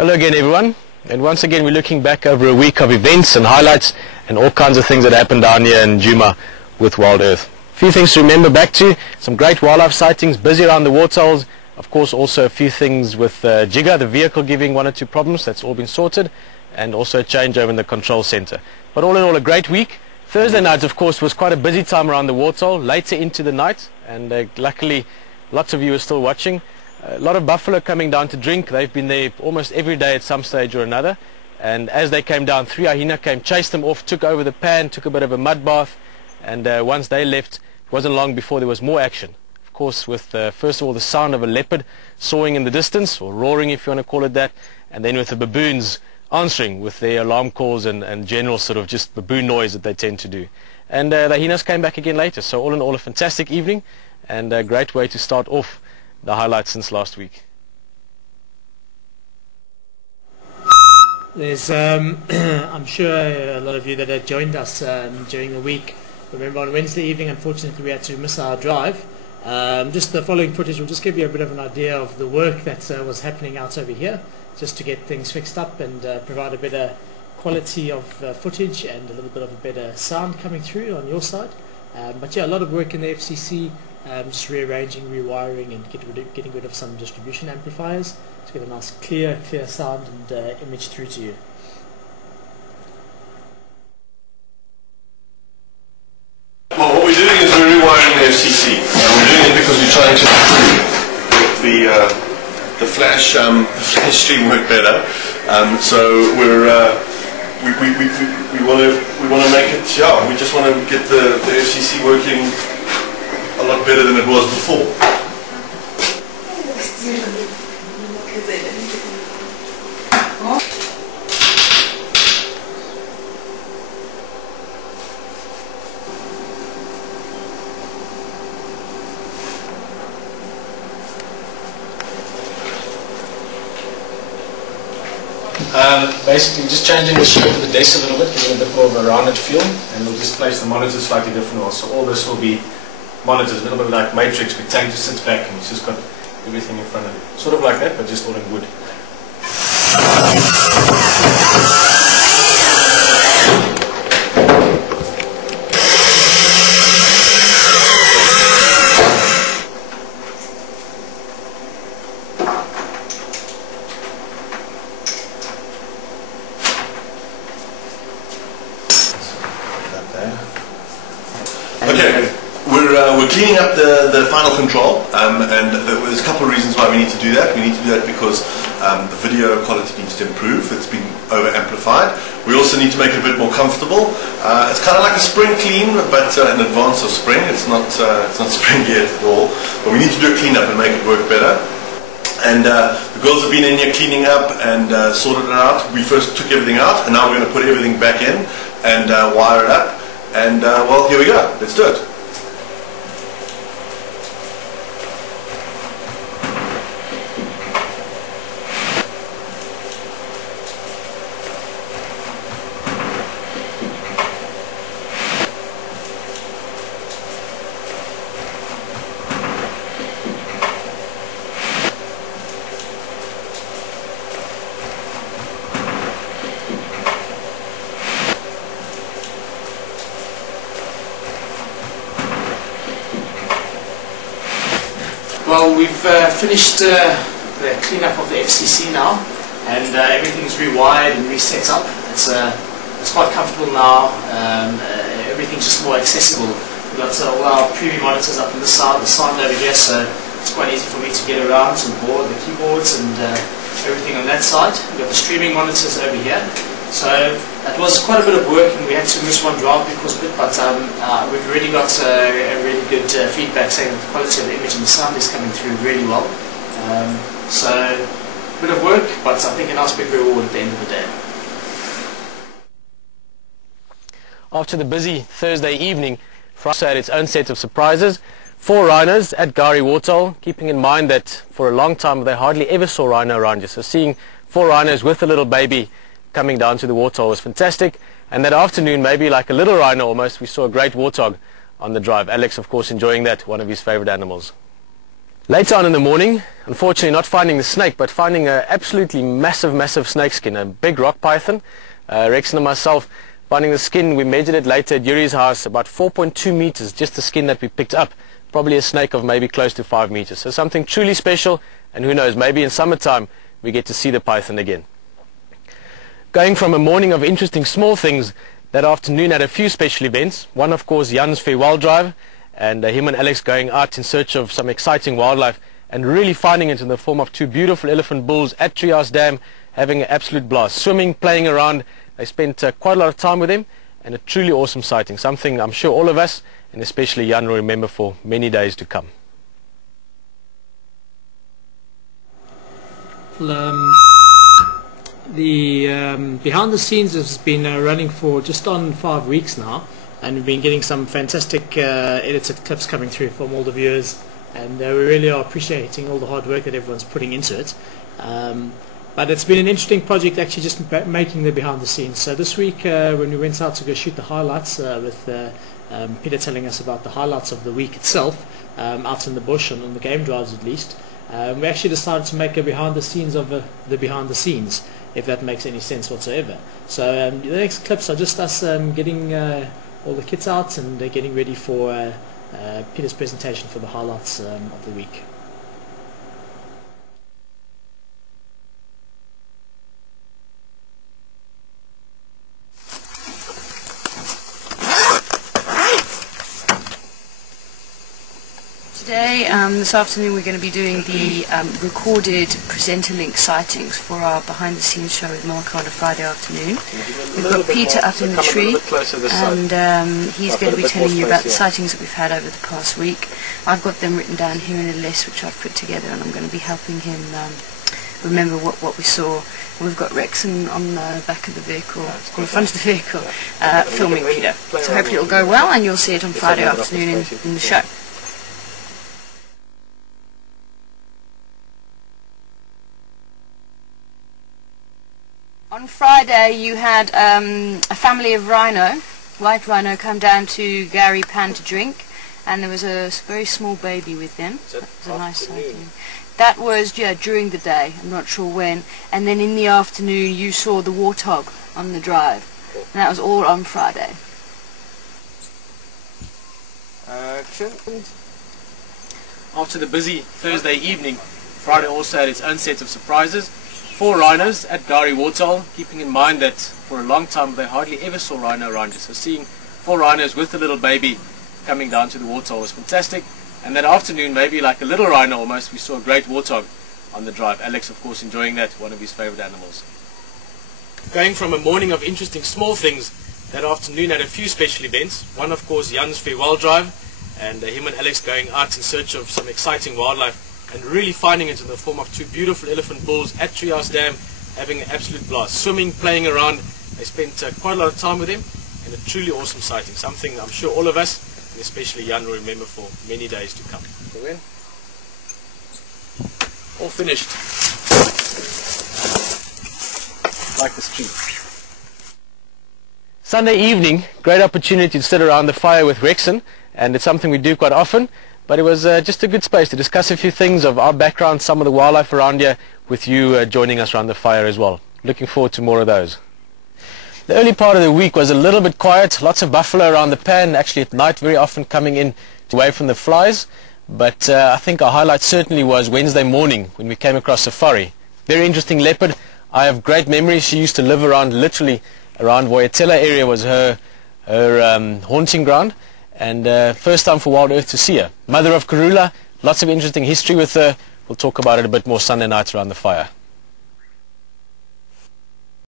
Hello again everyone, and once again we're looking back over a week of events and highlights and all kinds of things that happened down here in Djuma with Wild Earth. A few things to remember back to, some great wildlife sightings, busy around the waterholes, of course also a few things with Jigga, the vehicle giving one or two problems, that's all been sorted, and also a changeover in the control centre. But all in all a great week. Thursday night of course was quite a busy time around the waterhole, later into the night, and luckily lots of you are still watching. A lot of buffalo coming down to drink. They've been there almost every day at some stage or another, and as they came down, 3 hyena came, chased them off, took over the pan, took a bit of a mud bath, and once they left, it wasn't long before there was more action. Of course with first of all the sound of a leopard sawing in the distance, or roaring if you want to call it that, and then with the baboons answering with their alarm calls and general sort of just baboon noise that they tend to do. And the hyenas came back again later, so all in all a fantastic evening and a great way to start off the highlights since last week. There's, I'm sure a lot of you that have joined us during the week remember on Wednesday evening, unfortunately we had to miss our drive. Just the following footage will just give you a bit of an idea of the work that was happening out over here, just to get things fixed up and provide a better quality of footage and a little bit of a better sound coming through on your side. But yeah, a lot of work in the FCC, just rearranging, rewiring and getting rid of some distribution amplifiers to get a nice clear sound and image through to you. Well, what we're doing is we're rewiring the FCC, and we're doing it because we're trying to make the flash stream work better. So we want to make it. Yeah, we just want to get the FCC working a lot better than it was before. Basically just changing the shape of the desk a little bit, giving a bit more of a rounded feel, and we'll just place the monitors slightly different also. All this will be monitors, a little bit like Matrix, with tank just sits back and it's just got everything in front of you. Sort of like that, but just all in wood. Okay, we're cleaning up the final control, and there's a couple of reasons why we need to do that. We need to do that because the video quality needs to improve. It's been over-amplified. We also need to make it a bit more comfortable. It's kind of like a spring clean, but in advance of spring. It's not spring yet at all. But we need to do a clean-up and make it work better. And the girls have been in here cleaning up and sorted it out. We first took everything out, and now we're going to put everything back in and wire it up. And well, here we go. Let's do it. Well, we've finished the cleanup of the FCC now, and everything's rewired and reset up. It's quite comfortable now. Everything's just more accessible. We've got all our preview monitors up on this side, the sound over here, so it's quite easy for me to get around to the board, the keyboards, and everything on that side. We've got the streaming monitors over here. So that was quite a bit of work, and we had to miss one drive because of it, but we've already got a really good feedback saying that the quality of the image and the sound is coming through really well. So a bit of work, but I think a nice big reward at the end of the day. After the busy Thursday evening, Friday had its own set of surprises. 4 rhinos at Gari Waterhole, keeping in mind that for a long time they hardly ever saw rhino around you. So seeing 4 rhinos with a little baby coming down to the waterhole was fantastic. And that afternoon, maybe like a little rhino almost, we saw a great warthog on the drive. Alex, of course, enjoying that, one of his favorite animals. Later on in the morning, unfortunately not finding the snake, but finding an absolutely massive snake skin, a big rock python. Rexon and myself finding the skin. We measured it later at Yuri's house, about 4.2 meters, just the skin that we picked up. Probably a snake of maybe close to 5 meters. So something truly special, and who knows, maybe in summertime we get to see the python again. Going from a morning of interesting small things, that afternoon had a few special events. One, of course, Jan's farewell drive, and him and Alex going out in search of some exciting wildlife and really finding it in the form of two beautiful elephant bulls at Treehouse Dam, having an absolute blast, swimming, playing around. They spent quite a lot of time with him, and a truly awesome sighting, something I'm sure all of us, and especially Jan, will remember for many days to come. The behind the scenes has been running for just on 5 weeks now, and we've been getting some fantastic edited clips coming through from all the viewers, and we really are appreciating all the hard work that everyone's putting into it. But it's been an interesting project, actually, just making the behind the scenes. So this week when we went out to go shoot the highlights with Peter telling us about the highlights of the week itself, out in the bush and on the game drives at least, we actually decided to make a behind the scenes of the behind the scenes, if that makes any sense whatsoever. So the next clips are just us getting all the kits out and getting ready for Peter's presentation for the highlights of the week. Today, this afternoon, we're going to be doing the recorded presenter link sightings for our behind the scenes show with Mark on a Friday afternoon. We've got Peter up in the tree, and he's going to be telling you about the sightings that we've had over the past week. I've got them written down here in a list which I've put together, and I'm going to be helping him remember what we saw. We've got Rexon on the back of the vehicle, on the front of the vehicle, filming Peter. So hopefully it'll go well, and you'll see it on Friday afternoon in the show. On Friday you had a family of white rhino, come down to Gary Pan to drink, and there was a very small baby with them. That was a nice sighting. That was, yeah, during the day, I'm not sure when, and then in the afternoon you saw the warthog on the drive, and that was all on Friday. After the busy Thursday evening, Friday also had its own set of surprises. 4 rhinos at Gari Waterhole, keeping in mind that for a long time they hardly ever saw rhino around here. So seeing 4 rhinos with the little baby coming down to the waterhole was fantastic. And that afternoon, maybe like a little rhino almost, we saw a great warthog on the drive. Alex, of course, enjoying that, one of his favorite animals. Going from a morning of interesting small things, that afternoon had a few special events. One, of course, Jan's farewell drive, and him and Alex going out in search of some exciting wildlife, and really finding it in the form of 2 beautiful elephant bulls at Treehouse Dam, having an absolute blast, swimming, playing around. They spent quite a lot of time with him, and a truly awesome sighting, something I'm sure all of us, and especially Jan, will remember for many days to come. Go in. All finished. Like the street. Sunday evening, great opportunity to sit around the fire with Rexon, and it's something we do quite often. But it was just a good space to discuss a few things of our background, some of the wildlife around here, with you joining us around the fire as well. Looking forward to more of those. The early part of the week was a little bit quiet, lots of buffalo around the pan, actually at night very often coming in away from the flies. But I think our highlight certainly was Wednesday morning when we came across Safari. Very interesting leopard. I have great memories. She used to live literally around Voyatella area was her haunting ground. And first time for Wild Earth to see her. Mother of Karula, lots of interesting history with her. We'll talk about it a bit more Sunday night around the fire.